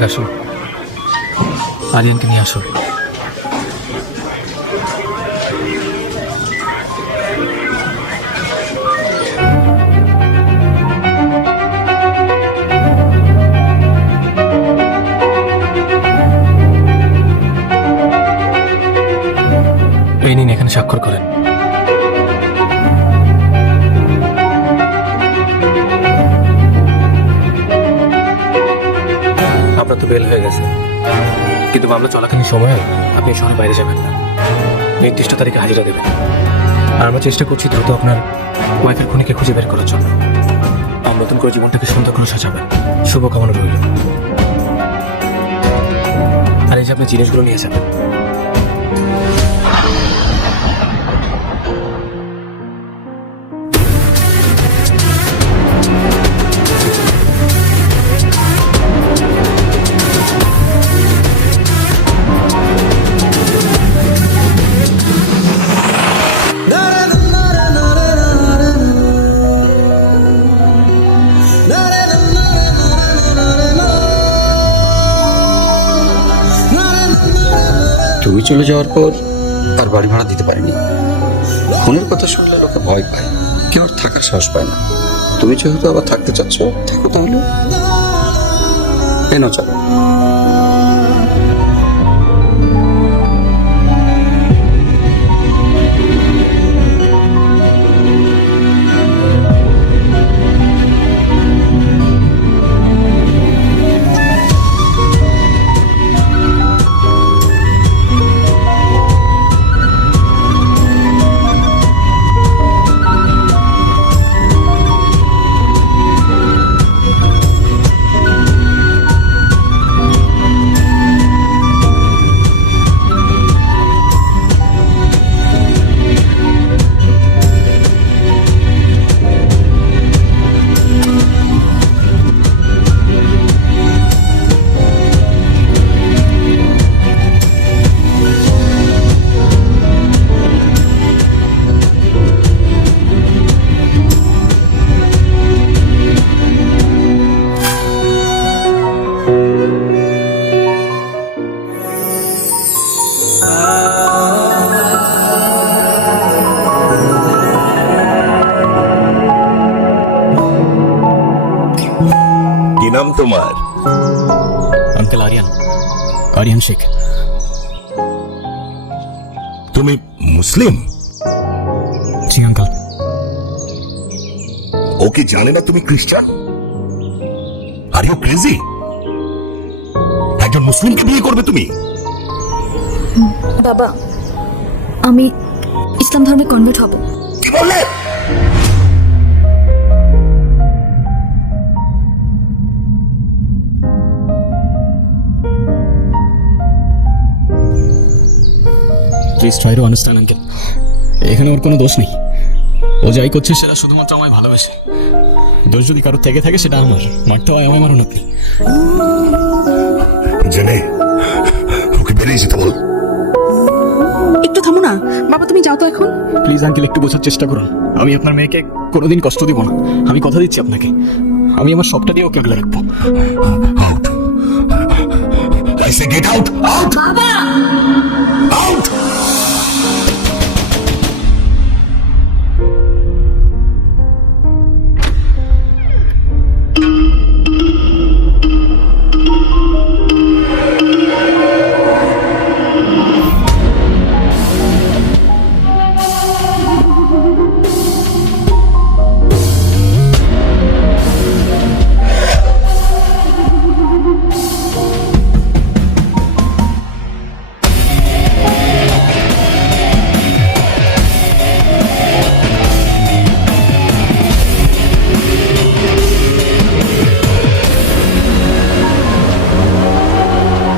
থেকে আসো, আরিয়ানকে নিয়ে আসো। এই নিন, এখানে স্বাক্ষর করেন। আপনার তো বেল হয়ে গেছে, কিন্তু মামলা চলাকালীন সময়ে আপনি শহরের বাইরে যাবেন না, নির্দিষ্ট তারিখে হাজিরা দেবেন। আর আমরা চেষ্টা করছি দ্রুত আপনার ওয়াইফের খুনিকে খুঁজে বের করার জন্য। আর নতুন করে জীবনটাকে সুন্দর করে সাজাবেন। শুভকামনা রইল। আর এই যে আপনি জিনিসগুলো নিয়ে যাবেন। তুমি চলে যাওয়ার পর আর বাড়ি ভাড়া দিতে পারিনি। খুনের কথা শুনলে লোকে ভয় পায়, কেউ আর থাকার সাহস পায় না। তুমি যেহেতু আবার থাকতে চাচ্ছ, থাকো তাহলে। এনো চলো। কি নাম তোমার? আঙ্কেল আরিয়ান, আরিয়ান শেখ। তুমি মুসলিম? জি আঙ্কেল। ও কি জানে না তুমি খ্রিস্টান? Are you crazy? একজন মুসলিমকে বিয়ে করবে তুমি? বাবা, আমি ইসলাম ধর্মে কনভার্ট হব। কি বললে? Please try to understand uncle, এখানে ওর কোনো দোষ নেই। ও যাই করছে সেটা শুধুমাত্র আমায় ভালোবেসে। দোষ যদি কারোর থেকে থাকে সেটা আমার। মারতে হয় আমায়, মারুন আপনি। জেনে ওকে বেরিয়ে যেতে বল। একটু থামো না বাবা, তুমি যাও তো এখন। প্লিজ আঙ্কেল, একটু বোঝার চেষ্টা করুন। আমি আপনার মেয়েকে কোনোদিন কষ্ট দিব না, আমি কথা দিচ্ছি আপনাকে। আমি আমার সবটা দিয়ে ওকে আগলে রাখবো। Out, I say get out, out, বাবা, আউট।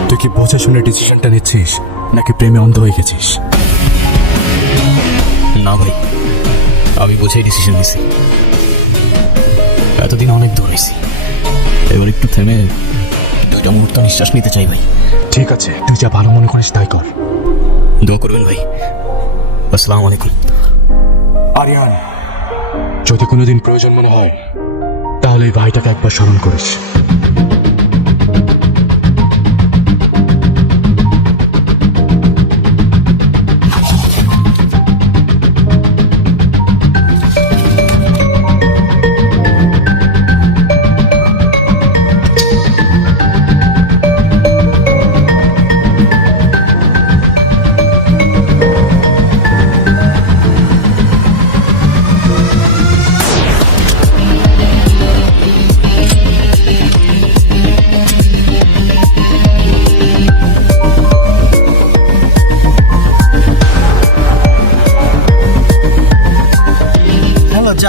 তুই কি বোঝা শুনে ডিসিশনটা নিচ্ছিস, নাকি প্রেমে অন্ধ হয়ে গেছিস? না ভাই, আমি বুঝেই ডিসিশন নিছি। এতদিন অনেক দৌড়েছি, এবার একটু থেমে দুইটা মুহূর্ত নিঃশ্বাস নিতে চাই ভাই। ঠিক আছে, তুই যা ভালো মনে করিস তাই কর। দোয়া করবেন ভাই। আসসালামু আলাইকুম। আরিয়ান, যদি কোনোদিন প্রয়োজন মনে হয় তাহলে এই ভাইটাকে একবার স্মরণ করিস।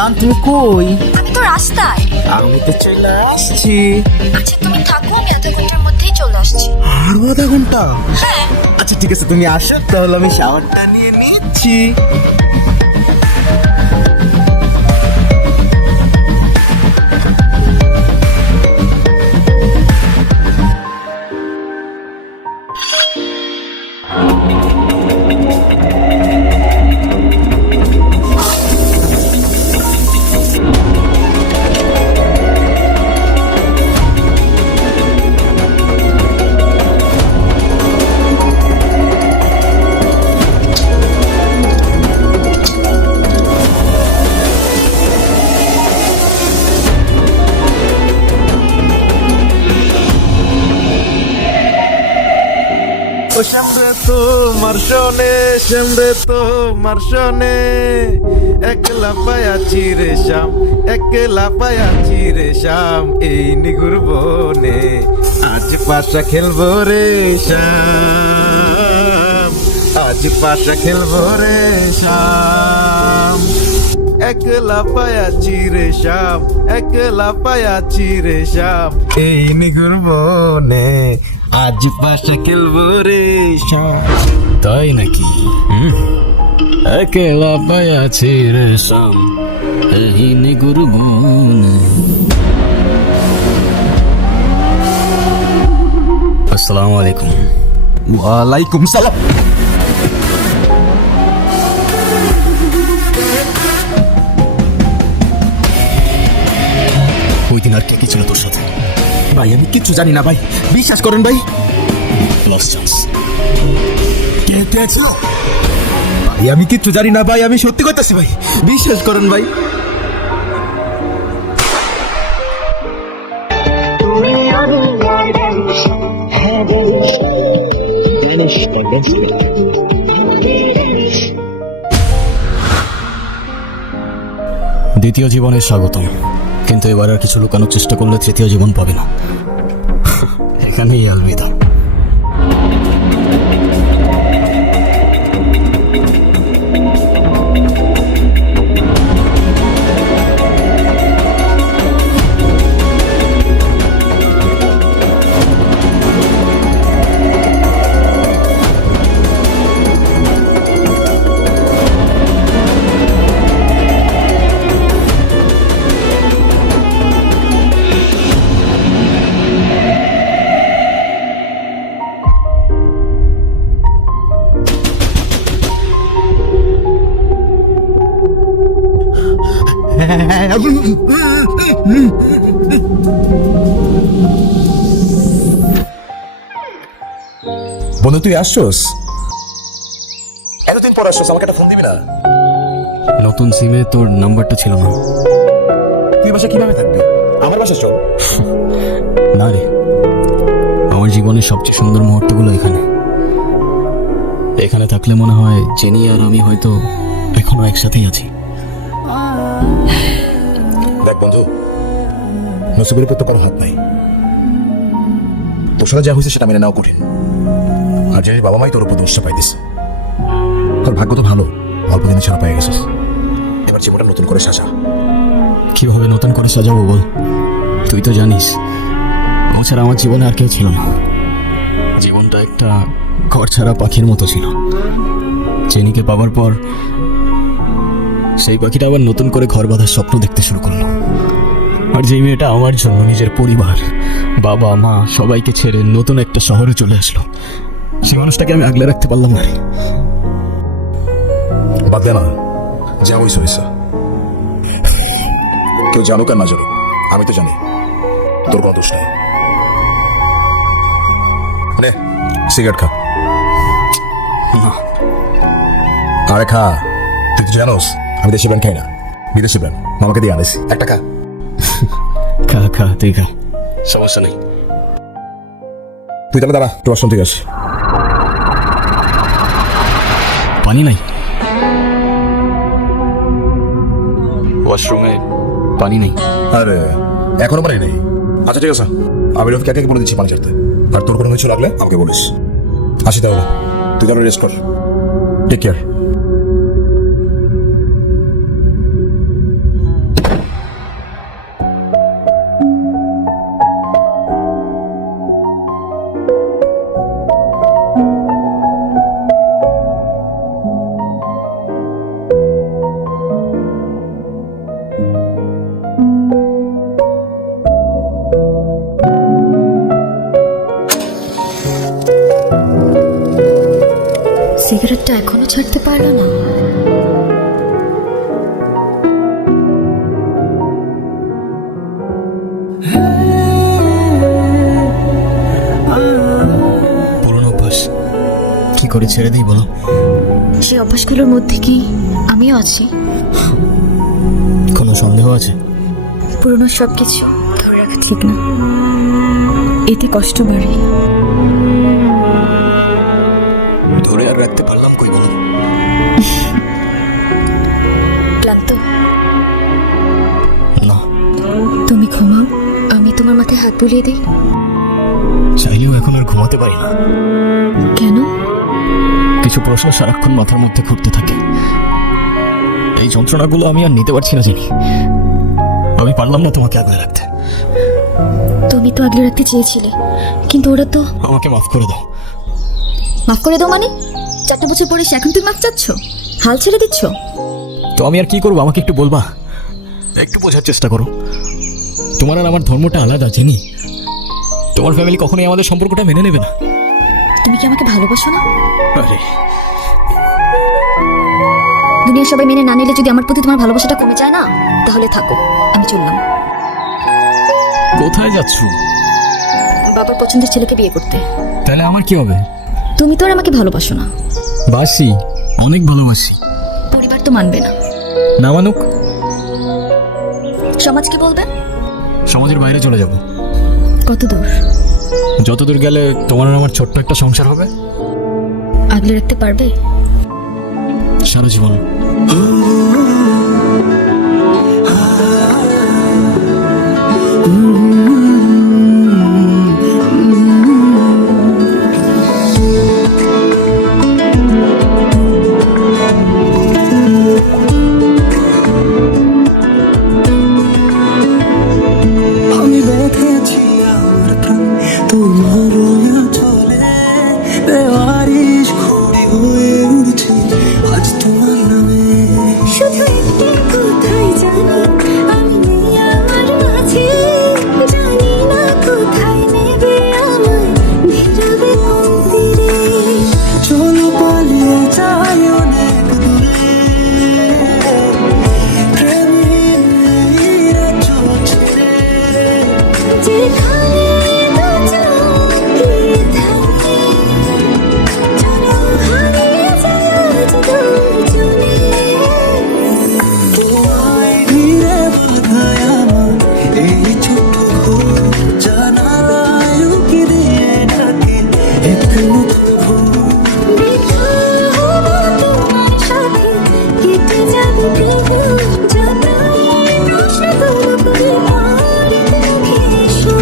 জান তুমি কই? আমি তো রাস্তায়। আমি তো চলে আসছি। আচ্ছা তুমি থাকো, আমি আধা ঘন্টার মধ্যেই চলে আসছি। আর আধা ঘন্টা? আচ্ছা ঠিক আছে, তুমি আসো তাহলে আমি শাওয়ারটা নিয়ে নিচ্ছি। ও শ্যামরে তোমার শোনে, শ্যামরে তোমার শোনে, একলা পায়াছি রে শ্যাম, একলা পায়াছি রে শ্যাম এই নিগুর বনে, আজ পাশা খেলবো রে শ্যাম, আজ পাশা খেলবো রে শ্যাম, একলা পায়াছি রে শ্যাম, একলা পায়াছি রে শ্যাম এই নিগুর বনে, আজ পাশা খেলবো রে শ্যাম। তাই নাকি? একেলা পায়াছি রে শাম, এই নিগুর বনে। আসসালামু আলাইকুম। ওয়ালাইকুম সালাম। ওই দিন আর কে কি ছিল তোর সাথে? ভাই আমি কিচ্ছু জানি না ভাই, বিশ্বাস করেন ভাই। Loss chance. কে কে ছিল? ভাই আমি কিচ্ছু জানি না ভাই, আমি সত্যি করতেছি ভাই, বিশ্বাস করেন ভাই। দ্বিতীয় জীবনে স্বাগতম, কিন্তু এবার আর কিছু লুকানোর চেষ্টা করলে তৃতীয় জীবন পাবে না। এখানেই আলবিদা। বন্ধু তুই আসছোস? এতদিন পর আসছোস, আমাকে একটা ফোন দিবি না? নতুন সিমে তোর নাম্বারটা ছিল না। তুই বাসা কিভাবে থাকবি? আমার বাসা চল। না রে, আমার জীবনের সবচেয়ে সুন্দর মুহূর্তগুলো এখানে। এখানে থাকলে মনে হয় জেনি আর আমি হয়তো এখনো একসাথেই আছি। দেখ বন্ধু, নসিবের উপর তো কোনো হাত নাই। তোর সাথে যা হয়েছে সেটা মেনে নেওয়া কঠিন। আর জানিস বাবা মাই তোর উপর দোষটা পাইতেছে। তোর ভাগ্য তো ভালো, অল্প দিনে ছাড়া পেয়ে গেছিস। এবার জীবনটা নতুন করে সাজা। কিভাবে নতুন করে সাজাবো বল? তুই তো জানিস ও ছাড়া আমার জীবনে আর কেউ ছিল না। জীবনটা একটা ঘর ছাড়া পাখির মতো ছিল। চেনিকে পাওয়ার পর সেই পাখিটা আবার নতুন করে ঘর বাঁধার স্বপ্ন দেখতে শুরু করলো। আর যে মেয়েটা আমার জন্য নিজের পরিবার, বাবা মা সবাইকে ছেড়ে নতুন একটা শহরে চলে আসলো, সেই মানুষটাকে আমি আগলে রাখতে পারলাম না রে। বাদ দে না, যা হয়েছে হয়েছে। কেউ জানুক আর না জানুক, আমি তো জানি তোর কোনো দোষ নাই। নে সিগারেট খা। না, আরে খা, তুই তো জানোস আমি দেশি ব্যান্ড খাই না, বিদেশি ব্যান্ড মামাকে দিয়ে আনিস। একটা খা। খা খা, তুই খা, সমস্যা নেই। তুই তাহলে দাঁড়া, তোর ওয়াশরুম থেকে আসি। পানি নাই? ওয়াশরুমে পানি নেই? আরে এখনো পানি নেই? আচ্ছা ঠিক আছে, আমি রফিকে একে বলে দিচ্ছি পানি ছাড়তে। আর তোর কোনো কিছু লাগলে আমাকে বলিস। আসি তাহলে, তুই তাহলে রেস্ট কর। Take care. সিগারেটটা এখনো ছাড়তে পারলো না। পুরনো অভ্যাস, কি করে ছেড়ে দিই বলো? সেই অভ্যাসগুলোর মধ্যে কি আমিও আছি? কোনো সন্দেহ আছে? পুরনো সব কিছু ধরে রাখা ঠিক না, এতে কষ্ট বাড়ে। ধরে আর রাখতে পারলাম কই বলো? ক্লান্ত? না, তুমি ঘুমাও, আমি তোমার মাথায় হাত বুলিয়ে দিই। চাইলেও এখন আর ঘুমাতে পারি না। কেন? কিছু প্রশ্ন সারাক্ষণ মাথার মধ্যে ঘুরতে থাকে। এই যন্ত্রণাগুলো আমি আর নিতে পারছি না জানি। আমি পারলাম না তোমাকে আগলে রাখতে। তুমি তো আগলে রাখতে চেয়েছিলে, কিন্তু ওরা তো। আমাকে মাফ করে দাও। মাফ করে দাও মানে? 4 বছর পরে এখন তুমি মাফ চাচ্ছ? হাল ছেড়ে দিচ্ছ? তো আমি আর কি করবো, আমাকে একটু বলবা? একটু বোঝার চেষ্টা করো। তোমার আর আমার ধর্মটা আলাদা জানি। তোমার ফ্যামিলি কখনোই আমাদের সম্পর্কটা মেনে নেবে না। তুমি কি আমাকে ভালোবাসো না? আরে দুনিয়ার সবাই মেনে না নিলে যদি আমার প্রতি তোমার ভালোবাসাটা কমে যায় না, তাহলে থাকো, আমি চললাম। কোথায় যাচ্ছ? বাবার পছন্দের ছেলেকে বিয়ে করতে। তাহলে আমার কি হবে? তুমি তো আর আমাকে ভালোবাসো না। বাসি, অনেক ভালোবাসি। পরিবার তো মানবে না। না মানুক, সমাজ কি বলবে? সমাজের বাইরে চলে যাব। কত দূর? যতদূর গেলে তোমার আর আমার ছোট্ট একটা সংসার হবে। আগলে রাখতে পারবে? সারা জীবন। আমি বেঁধেছি আমার প্রাণ তোমার চলে, দেওয়ারিশ ঘুড়ি হয়ে উঠছি আজ তোমার নামে। শুধু একটি কথাই জানি, আমি নেই আমার মাঝে, জানি না কোথায় নেবে আমায় নীরবে মন্দিরে। চলো পালিয়ে যাই অনেক দূরে, প্রেমের এই রাজ্য ছেড়ে। যেখানে দু চোখের ধারে, চলো হারিয়ে যাই আজ দুজনে। তোমায় ঘিরে বাঁধায় আমার এই ছোট্ট ঘর, জানালায় উঁকি দিয়ে ডাকে একটু দেখা হবো তোমার সাথে, কেটে যাবে প্রিয় যাত্রায়, প্রশ্ন তোর করে আর তুমি এসো।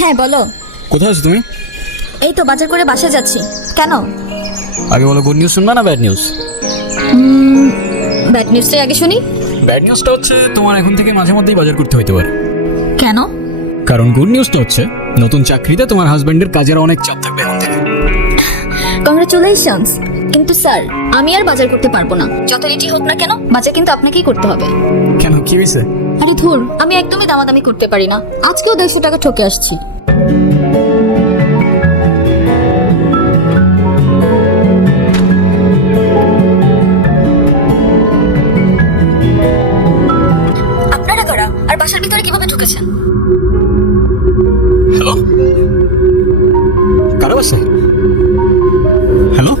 হ্যাঁ বলো। কোথায় আছো তুমি? এই তো বাজার করে বাসা যাচ্ছি। কেন? আগে বলো, গুড নিউজ শুনবা না ব্যাড নিউজ? ব্যাড নিউজটাই আগে শুনি। ব্যাড নিউজটা হচ্ছে তোমার এখন থেকে মাঝে মধ্যেই বাজার করতে হইতে পারে। কেন? কারণ গুড নিউজটা হচ্ছে নতুন চাকরিতে তোমার হাজবেন্ডের কাজের অনেক চাপ থাকবে এখন থেকে। কংগ্রাচুলেশনস। কিন্তু স্যার, আমি আর বাজার করতে পারবো না। যত রেডি হোক না কেন, বাজার কিন্তু আপনাকেই করতে হবে। কেন, কি হয়েছে? আরে ধুর, আমি একদমই দামাদামি করতে পারি না। আজকেও 150 টাকা ঠকে আসছি। আপনারা কারা আর বাসার ভিতরে কিভাবে ঢুকেছেন? হ্যালো, কারা বাসা? হ্যালো,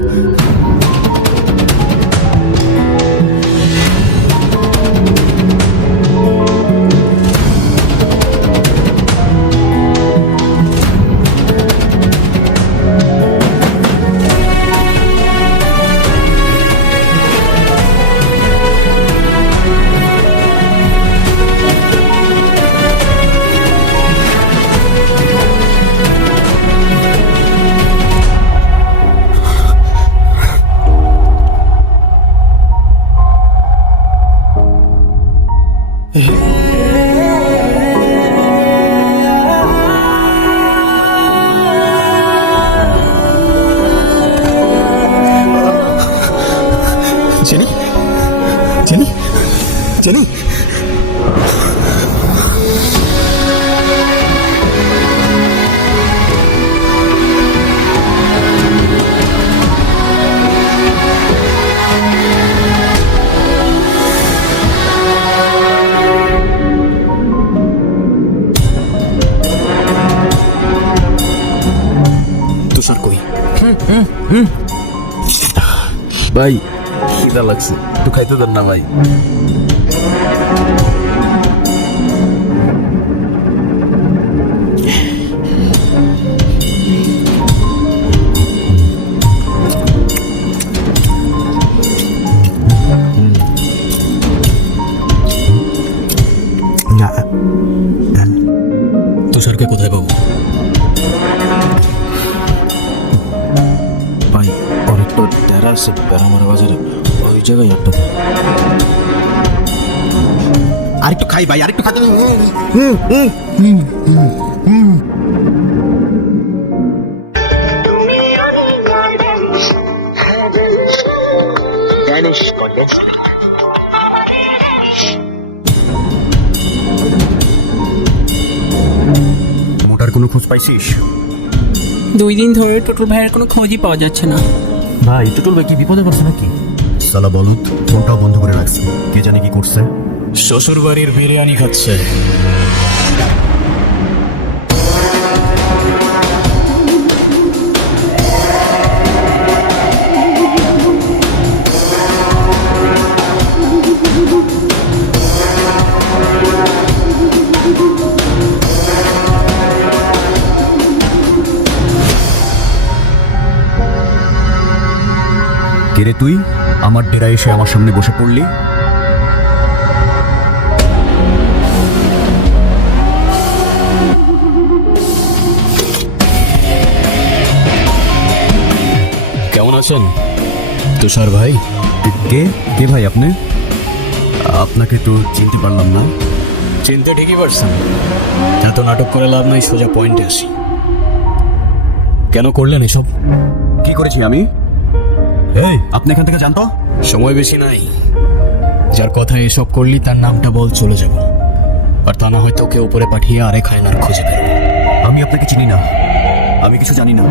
জানি তুষার কই? ভাই খিদা লাগছে, একটু খাইতে দেন না ভাই। না তুষারকে কোথায় পাবো? ভাই ওর একটা ডেরা আছে বেড়ামারা বাজারে, ওই জায়গায় একটা দেন। আরেকটু খাই ভাই, আরেকটু খাতে মোটার কোনো খোঁজ পাইছিস? 2 দিন ধরে টুটুল ভাইয়ের কোনো খোঁজই পাওয়া যাচ্ছে না। ভাই টুটুল ভাই কি বিপদে পড়ছে নাকি? সালা বলদ, ফোনটাও বন্ধ করে রাখছে, কে জানে কি করছে। শ্বশুর বাড়ির বিরিয়ানি খাচ্ছে। কে রে তুই? আমার ডেরা এসে আমার সামনে বসে পড়লি? কেমন আছেন তুষার ভাই? কে কে ভাই আপনি? আপনাকে তো চিনতে পারলাম না। চিনতে ঠিকই পারছেন, এত নাটক করে লাভ নাই, সোজা পয়েন্টে আসি। কেন করলেন এসব? কি করেছি আমি? এই আপনি এখান থেকে জানতো? সময় বেশি নাই, যার কথা এসব করলি তার নামটা বল, চলে যাব। আর তা না হয়তো ওকে উপরে পাঠিয়ে আরেক হায়নার খুঁজে বেরোবো। আমি আপনাকে চিনি না, আমি কিছু জানি না।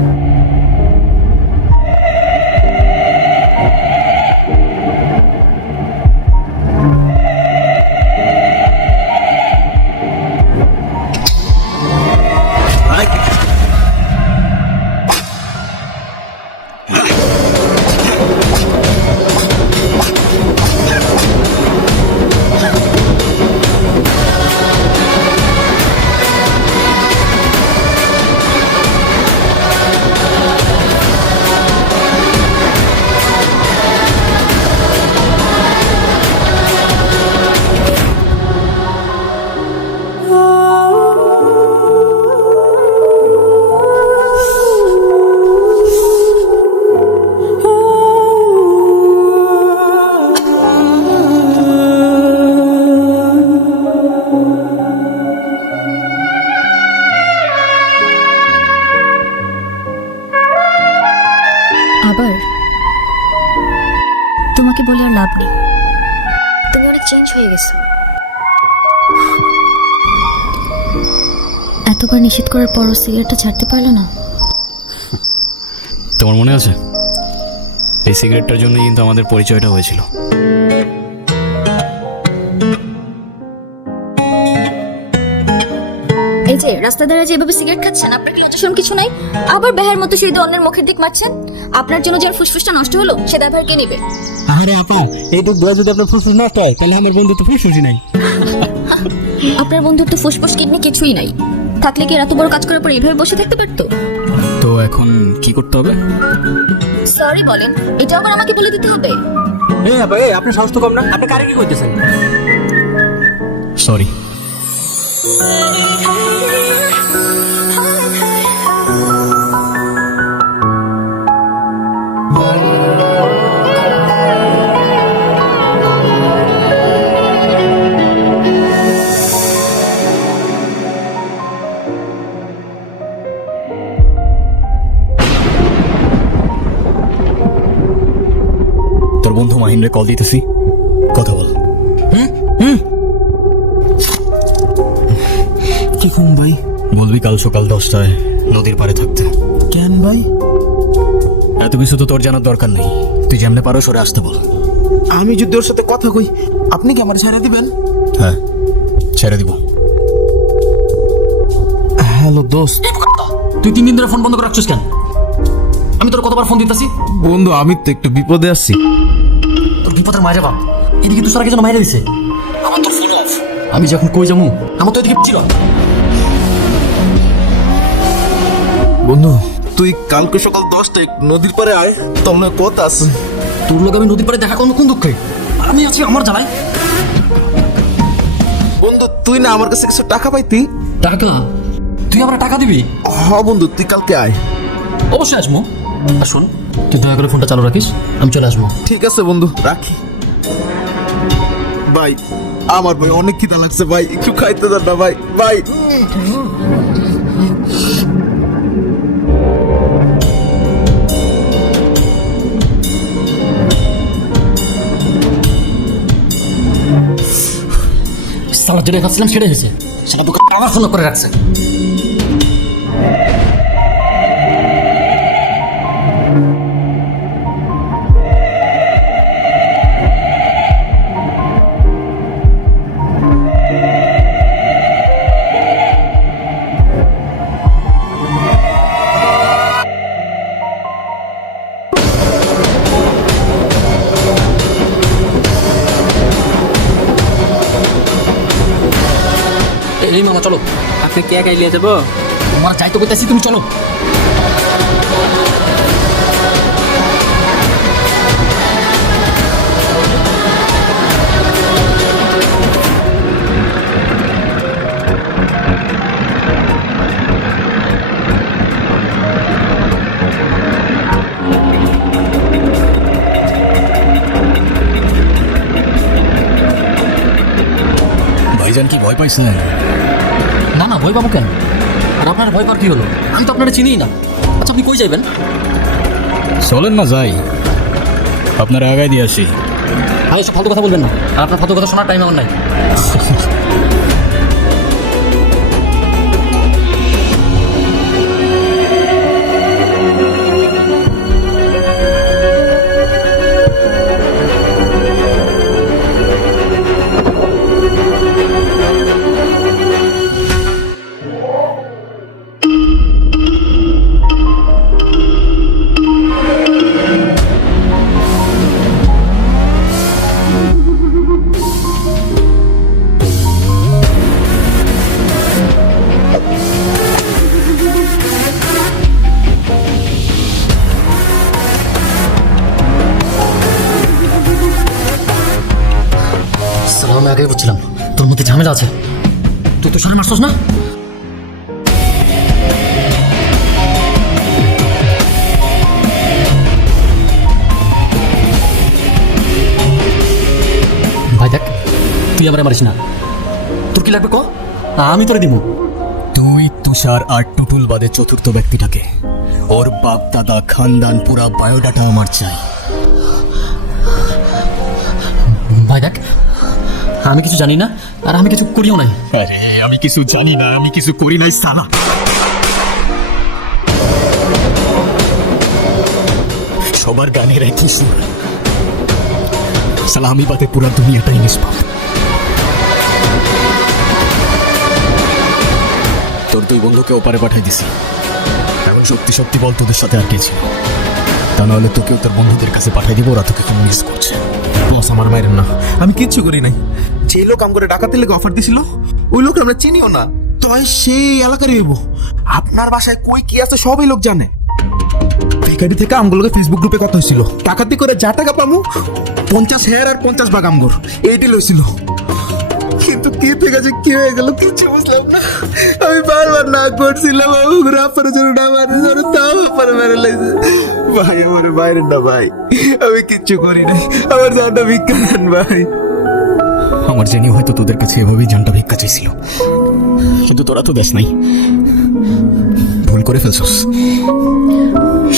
আবার তোমাকে বলে আর লাভ নেই, তুমি অনেক চেঞ্জ হয়ে গেছো। এতবার নিষেধ করার পরও সিগারেটটা ছাড়তে পারলো না। তোমার মনে আছে এই সিগারেটটার জন্যই কিন্তু আমাদের পরিচয়টা হয়েছিল। এই যে রাস্তা ধারে যে এভাবে সিগারেট খাচ্ছেন, আপনার কি লজ্জা শরম কিছু নাই? আবার বেহার মতো শুধু অন্যের মুখের দিক মারছেন। আপনার জন্য যার ফুসফুসটা নষ্ট হলো সে দায়ভার কে নেবে? আরে আপা, এইটুক দোয়া যদি আপনার ফুসফুস নষ্ট হয় তাহলে আমার বন্ধু তো ফুসফুসই নাই। আপনার বন্ধুর তো ফুসফুস কিডনি কিছুই নাই, থাকলে কি এত বড় কাজ করার পর এইভাবে বসে থাকতে পারতো? তো এখন কি করতে হবে? সরি বলেন, এটা আবার আমাকে বলে দিতে হবে? এই আপা, এই আপনার সাহস তো কম না, আপনি কারে কি কইতেছেন? সরি। তোর বন্ধু মাহিন্দ্রে কল দিতেছি, কথা বল। কি কোন ভাই? বলবি কাল সকাল 10টায় নদীর পাড়ে থাকতে। কেন ভাই? এত কিছু তো তোর জানার দরকার নেই, তুই যেমনে পারো সরে আসতে বল। আমি যদি ওর সাথে কথা কই, আপনি কি আমার ছেড়ে দিবেন? হ্যাঁ, ছেড়ে দিব। হ্যালো দোস্ত। তুই 3 দিন ধরে ফোন বন্ধ করে রাখছিস কেন? আমি তোর কতবার ফোন দিতেছি? বন্ধু আমি তো একটু বিপদে আছি। তোর বিপদের মায়ের বাপ এদিকে তুই সারা যেন মাইরে দিছে। আমার তোর ফোন অফ। আমি যখন কই যাবো আমার তো এদিকে ছিল। বন্ধু তুই কালকে সকাল 10টায় নদীর পাড়ে আয়, তোমরা কথা আছে। তোর লোক আমি নদীর পাড়ে দেখা করবো কোন দুঃখে? আমি আছি আমার জ্বালায়। বন্ধু তুই না আমার কাছে কিছু টাকা পাইতি? টাকা? তুই আমার টাকা দিবি? হ্যাঁ বন্ধু তুই কালকে আয়। অবশ্যই আসবো। আর শোন, তুই দয়া করে ফোনটা চালু রাখিস, আমি চলে আসবো। ঠিক আছে বন্ধু, রাখি। ভাই আমার ভাই অনেক খিদা লাগছে ভাই, একটু খাইতে দেন না ভাই। ভাই সালা যেটা খাচ্ছিলাম সেটাই হয়েছে। সেটা বুকে পড়াশোনা করে রাখছে। এই মামা চলো। আপনি কে গাইলে যাবো? তোমার যাই তো করতেছি, তুমি চলো। ভাইজান কি ভয় পাইছেন? না না, ভয় পাবো কেন? আর আপনার ভয় পাওয়ার কি হলো? আমি তো আপনারা চিনিই না। আচ্ছা আপনি কই যাবেন? চলেন না যাই, আপনারা আগায় দিয়ে আসি। আমি সব ফালতু কথা বলবেন না, আর আপনার ফালতু কথা শোনার টাইম আমার নাই। আমি আগেই বুঝছিলাম তোর মধ্যে ঝামেলা আছে। তুই তো সারা মারছস না? ভাই দেখ, তুই আবার মারিস না। তোর কি লাগবে ক? আমি তোরে দিব। তুই, তুষার আর টুটুল বাদে চতুর্থ ব্যক্তিটাকে, ওর বাপ দাদা খানদান পুরা বায়োডাটা আমার চাই। ভাই দেখ, আমি কিছু জানি না আর আমি কিছু করিও নাই। আরে আমি কিছু জানি না, আমি কিছু করি নাই সালা। সবার গানের একই সুর সালা, আমি বাদে পুরা দুনিয়াটাই নিষ্পাপ। তোর দুই বন্ধুকে ওপারে পাঠাই দিছি। এখন সত্যি সত্যি বল তোদের সাথে আর কে ছিল? তা নাহলে তোকেও তোর বন্ধুদের কাছে পাঠাই দিব, ওরা তোকে কেমন মিস করছে। বস আমার মায়ের না, আমি কিচ্ছু করি নাই। যে লোক আম করে ডাকাতি লেগে অফার দিছিল ওই লোক আমরা চিনিও না। তাই সেই এলাকারই হইব। আপনার বাসায় কই কি আছে সবই লোক জানে। বেকারি থেকে আমগুলোকে ফেসবুক গ্রুপে কথা হয়েছিল, ডাকাতি করে যা টাকা পামু 50,000 আর 50 ভাগ আমগর এইটি লইছিল। কিন্তু কি থেকে যে কি হয়ে গেল কিছু বুঝলাম না। আমি বারবার না করছিলাম আপনার জন্য না মারে জন্য তাও আপনার মেরে লাইছে। ভাই আমার বাইরে না ভাই, আমি কিচ্ছু করি নাই, আমার জানটা ভিক্ষা দেন ভাই। আমার জেনি হয়তো তোদের কাছে এভাবেই জানটা ভিক্ষা চাইছিল, কিন্তু তোরা তো দেশ নাই। ভুল করে ফেলছস,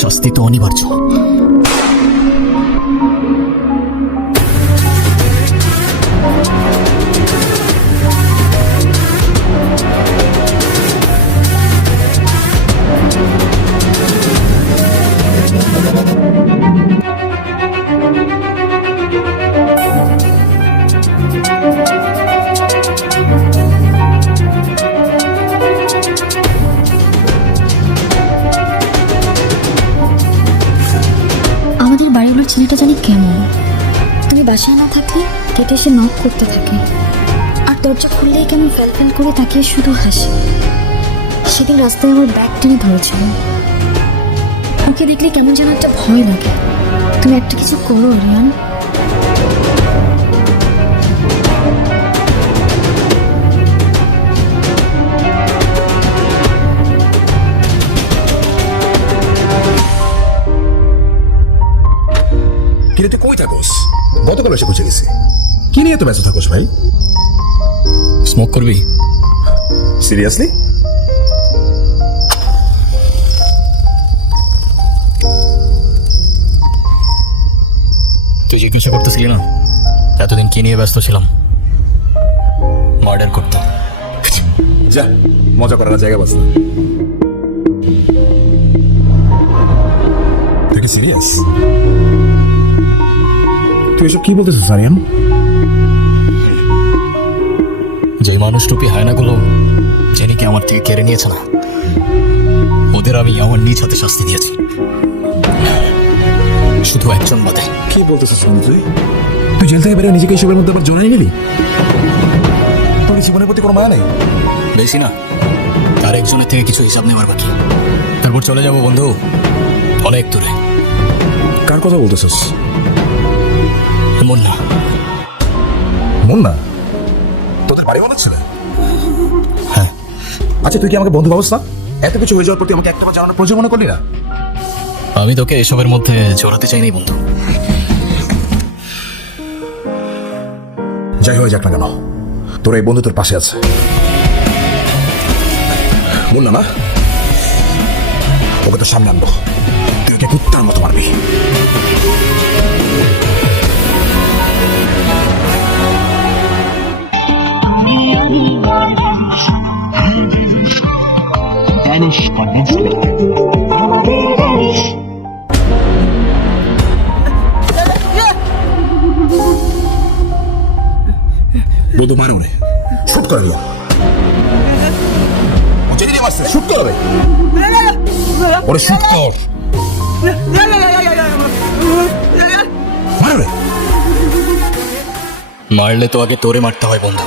শাস্তি তো অনিবার্য। বাসায় না থাকলে গেটে এসে নক করতে থাকে, আর দরজা খুললেই কেমন ফেল ফেল করে তাকিয়ে শুধু হাসে। সেদিন রাস্তায় আমার ব্যাগ টেনে ধরেছিল। ওকে দেখলে কেমন যেন একটা ভয় লাগে। তুমি একটা কিছু করো রিয়ান। কিরে তুই কই থাকোস? গতকাল এসে বুঝে গেছি। কি নিয়ে তো ব্যস্ত থাকোস ভাই? স্মোক করবি? সিরিয়াসলি? তুই জিজ্ঞাসা করতেছিলি না এতদিন কি নিয়ে ব্যস্ত ছিলাম? মার্ডার করতাম। যা, মজা করার জায়গা বাস না। তুই কি সিরিয়াস? তুই এসব কি বলতেছিস সারিয়ান? যে মানুষরূপী হায়নাগুলো জেনিকে আমার থেকে কেড়ে নিয়েছে না, ওদের আমি আমার নিজ হাতে শাস্তি দিয়েছি, শুধু একজন বাদে। কি বলতেছিস তুই? তুই জেল থেকে বেরিয়ে নিজেকে এসবের মধ্যে আবার জড়িয়ে গেলি? তোর জীবনের প্রতি কোনো মায়া নেই? বেশি না, তার একজনের থেকে কিছু হিসাব নেওয়ার বাকি। তারপর চলে যাব বন্ধু, অনেক দূরে। কার কথা বলতেছিস? মুন্না। মুন্না? তোদের বাড়ি অনেক ছেলে? হ্যাঁ। আচ্ছা তুই কি আমাকে বন্ধু ভাবস না? এত কিছু হয়ে যাওয়ার প্রতি আমাকে একটাবার জানানোর প্রয়োজন মনে করলি না? আমি তোকে এসবের মধ্যে জড়াতে চাইনি বন্ধু। যাই হয়ে যাক না কেন, তোর এই বন্ধু তোর পাশে আছে। মুন্না না, ওকে তো সামনে আনবো, তুই ওকে কুত্তার মতো মারবি। বন্ধু মারো রে, শুট করে দিও। যেদিকে মারছে শুট করবে, ওরে শুট কর। মারো রে। মারলে তো আগে তোরে মারতে হয় বন্ধু।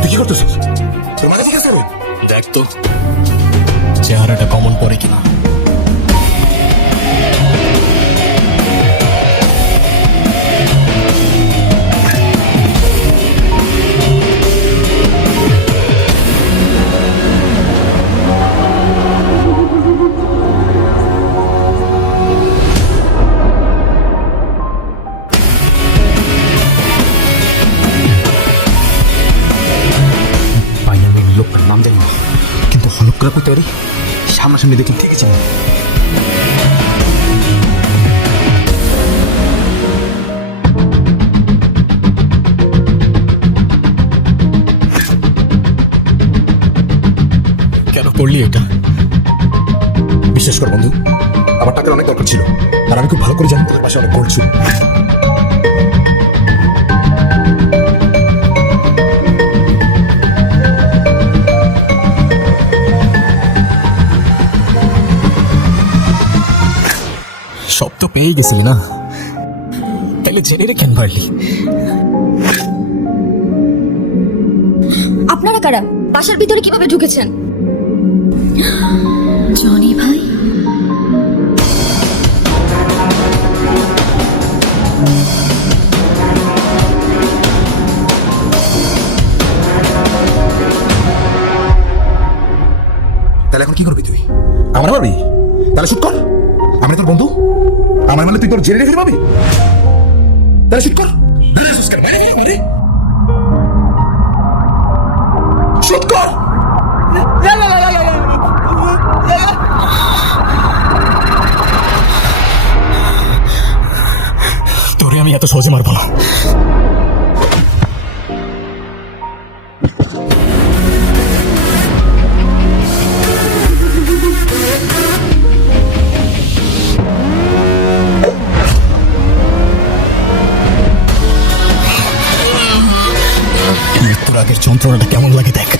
তুই কি করতেছিস? তোর মানে ঠিক আছে? দেখ তো চেহারাটা কমন পড়ে কিনা। লোকটার নাম জানি না, কিন্তু হলুকরা করতে পারি, সামনাসামনি দেখলে ঠিক আছে। কেন করলি এটা? বিশ্বাস কর বন্ধু, আমার টাকার অনেক দরকার ছিল, আর আমি খুব ভালো করে জানি তোদের পাশে অনেক গোল্ড ছিল। সব তো পেয়ে গেছিলি না, তাহলে জেনে রে কেন পারলি? আপনারা কারা? বাসার ভিতরে কিভাবে ঢুকেছেন? জনি ভাই, তাহলে এখন কি করবি তুই? আমার মারবি? তাহলে শুট কর। আমি তোর বন্ধু, আমার মানে তুই তোর জেনে রেখে পাবি? তাহলে শুট কর। শুট কর। তোরে আমি এত সহজে মারবো না। মৃত্যুর আগের যন্ত্রণাটা কেমন লাগে দেখ।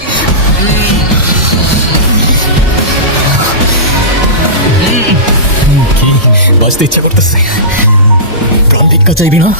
কি বাঁচতে ইচ্ছা করতেছে। প্রাণ ভিক্ষা চাইবি না?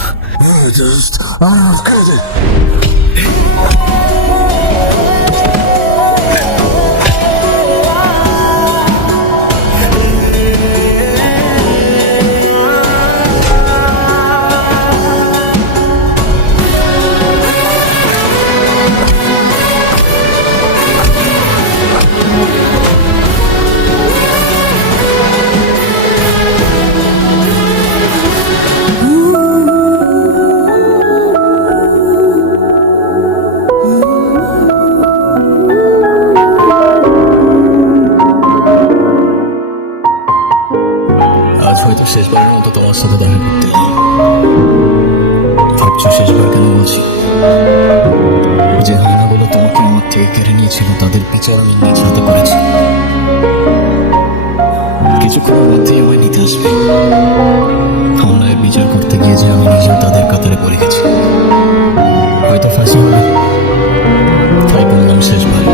আজ হয়তো শেষবারের মতো তোমার সাথে দেখা করতে এলাম। ভাবছো শেষবার কেন বলছি? যে হায়নাগুলো তোমাকে আমার থেকে কেড়ে নিয়েছিল তাদের বিচার আমি নিজ হাতে করেছি। কিছুক্ষণের মধ্যেই আমায় নিতে আসবে। অন্যায়ের বিচার করতে গিয়ে যে আমি নিজেও তাদের কাতারে পড়ে গেছি। হয়তো ফাঁসি হবে, তাই বললাম শেষবার।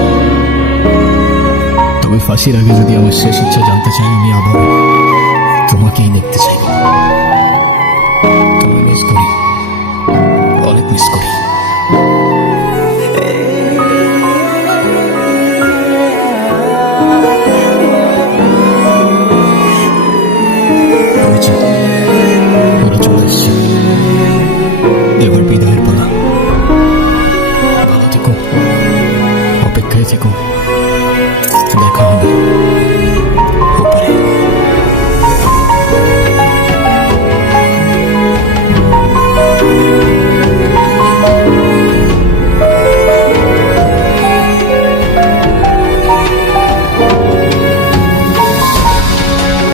তবে ফাঁসির আগে যদি আমার শেষ ইচ্ছা জানতে চাই, আমি আবার তোমাকেই দেখতে চাই।